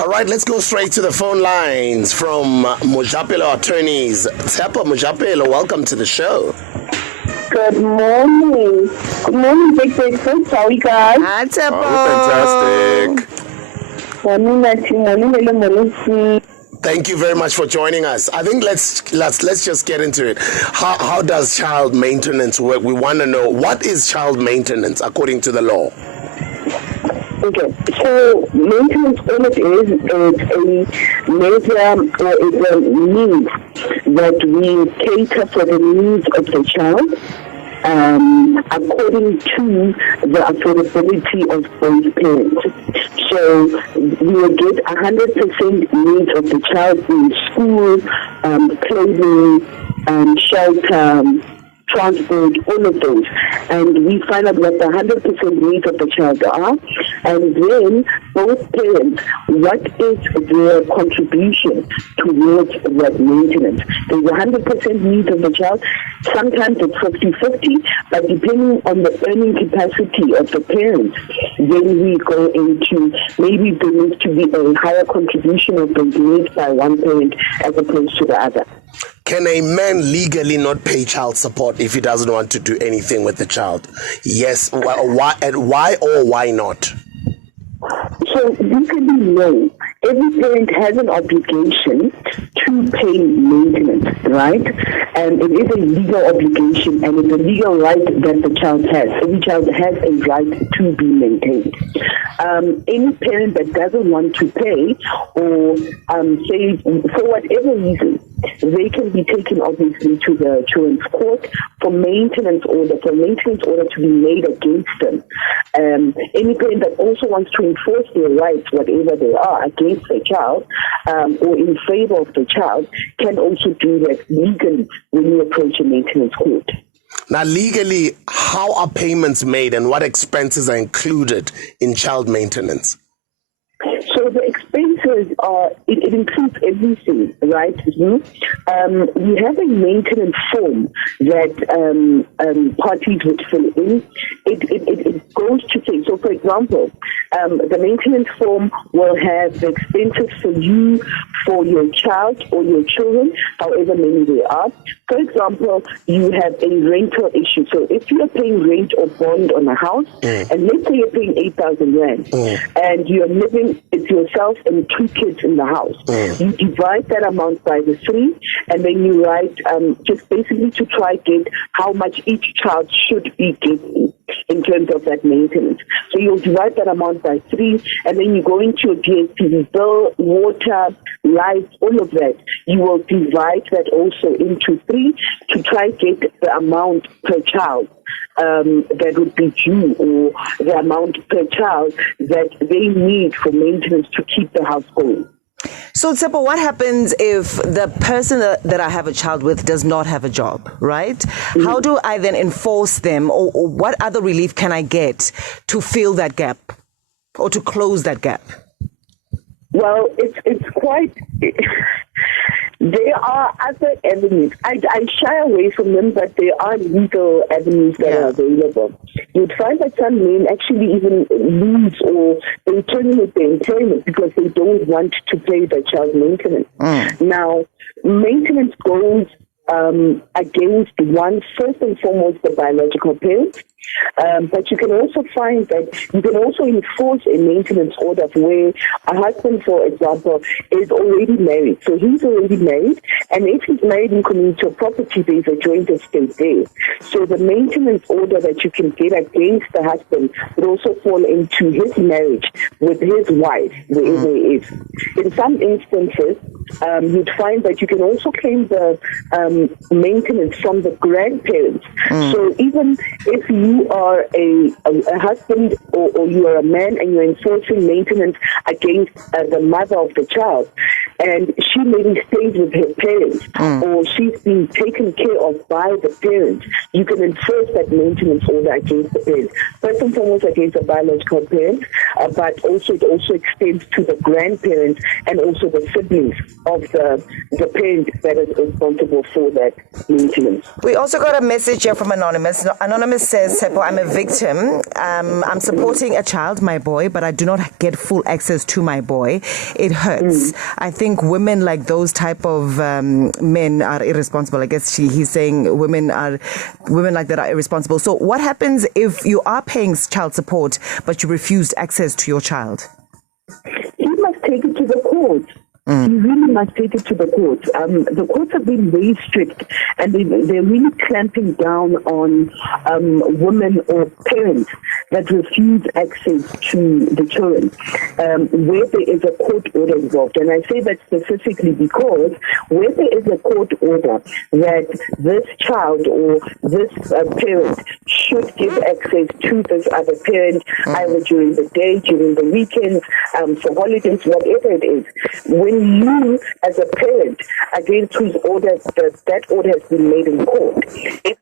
All right, let's go straight to the phone lines from Mojapelo attorneys. Mojapelo, welcome to the show. Good morning. Good morning, Big Breakfast. How are you guys? Hi, Tshepo. Fantastic. Morning, Nathi. Morning, Lelo. Morning. Thank you very much for joining us. I think let's just get into it. How does child maintenance work? We want to know, what is child maintenance according to the law? Okay, so maintenance, all it is a measure or it's a need that we cater for the needs of the child according to the affordability of both parents. So we will get 100% needs of the child in school, clothing, shelter, transport, all of those. And we find out what the 100% needs of the child are. And then both parents, what is their contribution towards that maintenance? There's 100% needs of the child. Sometimes it's 50-50, but depending on the earning capacity of the parents, then we go into maybe there needs to be a higher contribution of those needs by one parent as opposed to the other. Can a man legally not pay child support if he doesn't want to do anything with the child? Yes. Why or why not? So legally, no. Every parent has an obligation to pay maintenance, right? And it is a legal obligation and it's a legal right that the child has. Every child has a right to be maintained. Any parent that doesn't want to pay or say for whatever reason, they can be taken obviously to the children's court for maintenance order to be made against them. Any parent that also wants to enforce their rights, whatever they are, against the child or in favor of the child, can also do that legally when you approach a maintenance court. Now, legally, how are payments made and what expenses are included in child maintenance? So the expenses are, it includes everything, right? We have a maintenance form that parties would fill in. It goes to say, so for example, the maintenance form will have the expenses for you, for your child or your children, however many they are. For example, you have a rental issue. So if you are paying rent or bond on a house, and let's say you're paying 8,000 rand, and you're living, it's yourself and 2 kids in the house, you divide that amount by the 3, and then you write just basically to try get how much each child should be getting in terms of that maintenance. So you'll divide that amount by 3, and then you go into your DSTV bill, water, lights, all of that. You will divide that also into 3 to try get the amount per child that would be due, or the amount per child that they need for maintenance to keep the house going. So, Tshepo, what happens if the person that I have a child with does not have a job, right? How do I then enforce them, or what other relief can I get to fill that gap or to close that gap? Well, it's quite... There are other avenues. I shy away from them, but there are legal avenues that are available. You'd find that some men actually even lose or they terminate their employment because they don't want to pay their child maintenance. Now, maintenance goes against one, first and foremost, the biological parents. But you can also find that you can also enforce a maintenance order where a husband, for example, is already married. So he's already married, and if he's married in communal property, there's a joint estate there. So the maintenance order that you can get against the husband would also fall into his marriage with his wife, wherever he is. In some instances, you'd find that you can also claim the maintenance from the grandparents. So even if you are a husband or you are a man and you're enforcing maintenance against the mother of the child, and she maybe stays with her parents, or she's being taken care of by the parents, you can enforce that maintenance order against the parents. First and foremost against the biological parents, but also it also extends to the grandparents and also the siblings of the parent that is responsible for that maintenance. We also got a message here from Anonymous. Anonymous says, Tshepo, I'm a victim. I'm supporting a child, my boy, but I do not get full access to my boy. It hurts. I think women like those type of men are irresponsible. I guess he's saying women like that are irresponsible. So what happens if you are paying child support, but you refused access to your child? You must take it to the court. You really must take it to the courts. The courts have been very strict, and they're really clamping down on women or parents that refuse access to the children, where there is a court order involved. And I say that specifically because where there is a court order that this child or this parent should give access to this other parent, either during the day, during the weekends, for holidays, whatever it is, when you, as a parent, against whose order that order has been made in court, if